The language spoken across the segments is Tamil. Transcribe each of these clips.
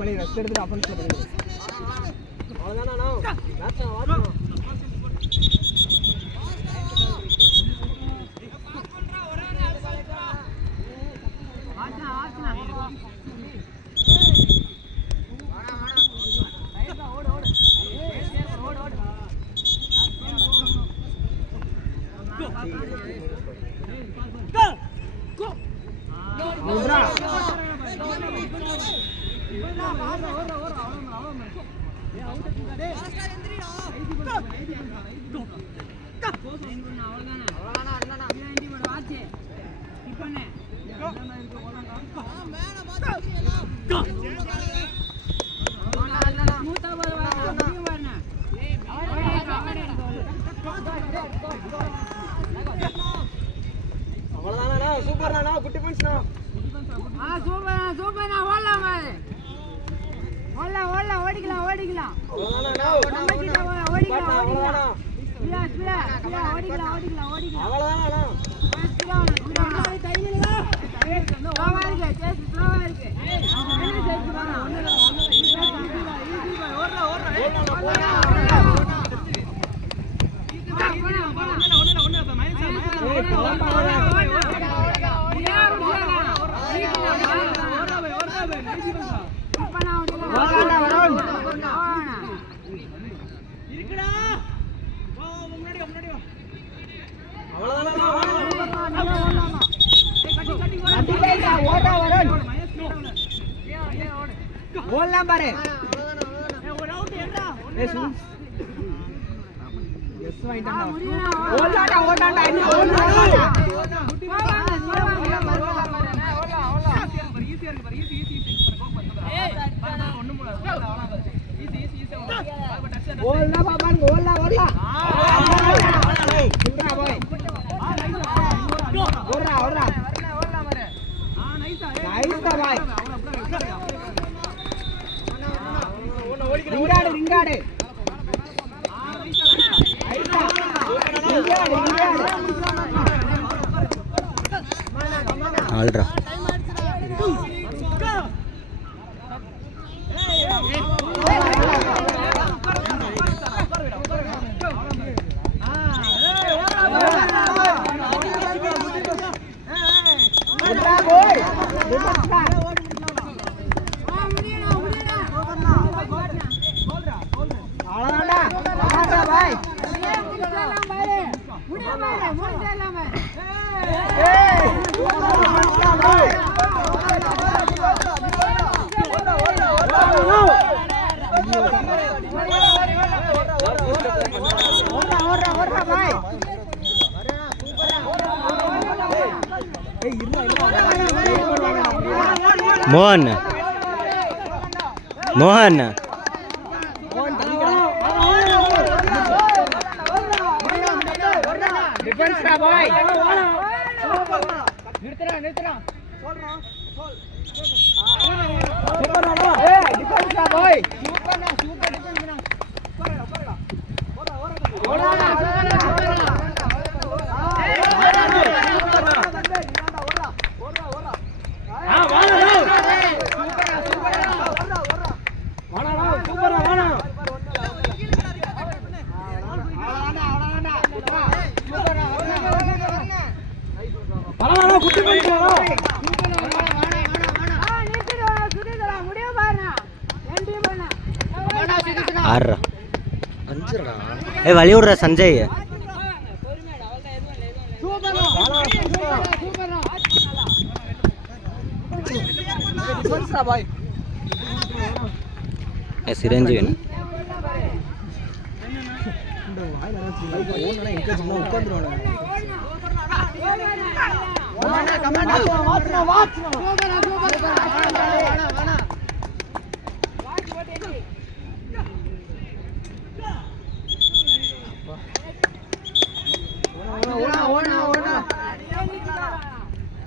மணி ரெஸ்ட் எடுத்துட்டு அஃபென்ஸ்ல போயிடு. அவ்வளவுதானா மேட்ச் வாட்ச் ஆல்ரா मोहन मोहन डिफेंस का भाई निर्तरा निर्तरा सुपर ना ए डिफेंस का भाई सुपर ना सुपर डिफेंस ना ओरा ना हां वाला वली संजय டிஃபென்ஸ்டா பாய் சிரஞ்சு வேணும் இந்த வாயில ஓடுனா என்கரேஜ் பண்ண உட்கார்ந்துறானே கமாண்டா வாட்ச்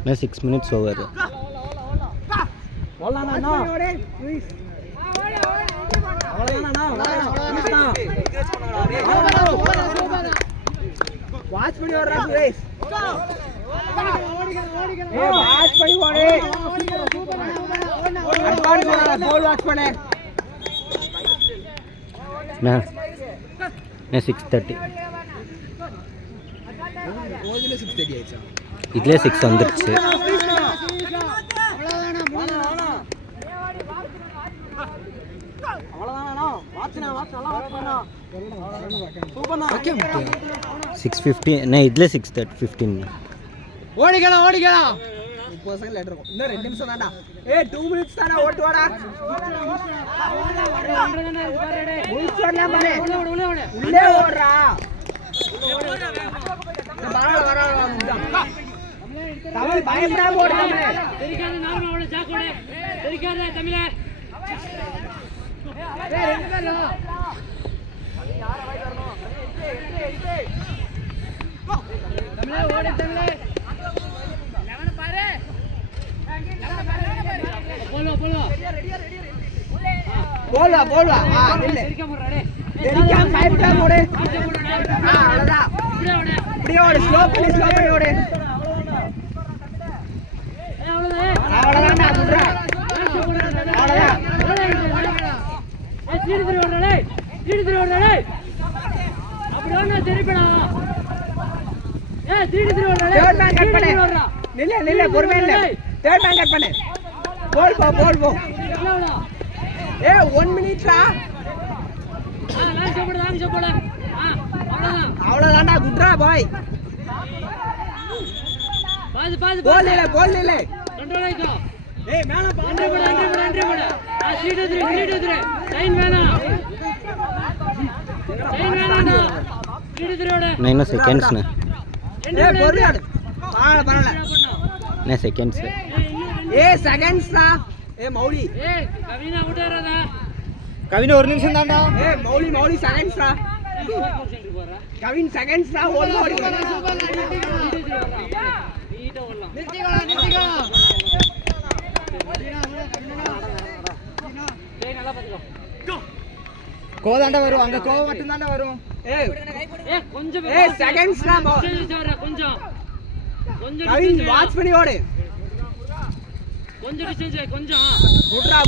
मैं 6 minutes over வாட்ச் பண்ணி ஓடுறா சுரேஷ் வாட்ச் பண்ணி ஓடு அட்வான்ஸ் ஓடுறா கோல் வாட்ச் பண்ணு मैं 6:30 ஓதுல 6:30 ஆயிடுச்சா இதுல 6 வந்துருச்சு அவ்வளவுதானா வாட்ச்னா வாட்ச் நல்லா வாட்ச் பண்ணா சூப்பர்னா ஓகே 6:50 नहीं இதுல 6:15 ஓடிக்கலாம் 30 செகண்ட் லேட் இருக்கும் இன்னும் 2 நிமிஷம் தான்டா 2 மினிட்ஸ் தானா ஓட்டு வாடா முடிச்சறலாம் பாரு உள்ளே ஓடுறா வர தமிழ் பயப்படாம ஓடுறானே தெரிக்காத நார்மல் ஓட ஜாக்கோடே தெரிக்காத தமிழே ரெண்டு பேர் தமிழே ஓடு தமிழே லெவன் பாரு போல்வா நில்லு தெரிக்காம பயப்படாம ஓடு அவ்வளவுதான் இப்படியே ஓடு ஸ்லோ பண்ணி ஓடு அவ்வளவுதான்டா குட்ரா அவ்வளவுதான் திருப்பி ஓடுறே அப்படி ஓடுனா திருப்பிடா திருப்பி ஓடுறே தேர்ட் மேன் கட் பண்ணு நில்லு பொறுமையா இல்ல தேர்ட் மேன் கட் பண்ணு போல் போ 1 மினிட்ரா லாங் போடு அவ்வளவுதான்டா குட்ரா பாய் போல் இல்ல கண்ட்ரோல் ஆயிக்கோ மேல என்ட்ரி போடு சீட் எதிரே லைன் வேணாம் சீட் எதிரோட 9 seconds ना பொறுமையா பரவாயில்ல 9 seconds செகண்ட்ஸ்டா மௌலி கவினா விட்டாரடா கவின் ஒரு நிமிஷம் தான்டா மௌலி செகண்ட்ஸ்டா கவின் செகண்ட்ஸ்டா ஓடி கோதாண்டா வரும் அங்க கோவம் மட்டும் தாண்டா வரும் கொஞ்சம் செகண்ட்ஸ்டா கொஞ்சம் கவின் வாட்ச் பண்ணி ஓடு கொஞ்சம் டிஸ்டன்ஸ் கொஞ்சம் குட்ரா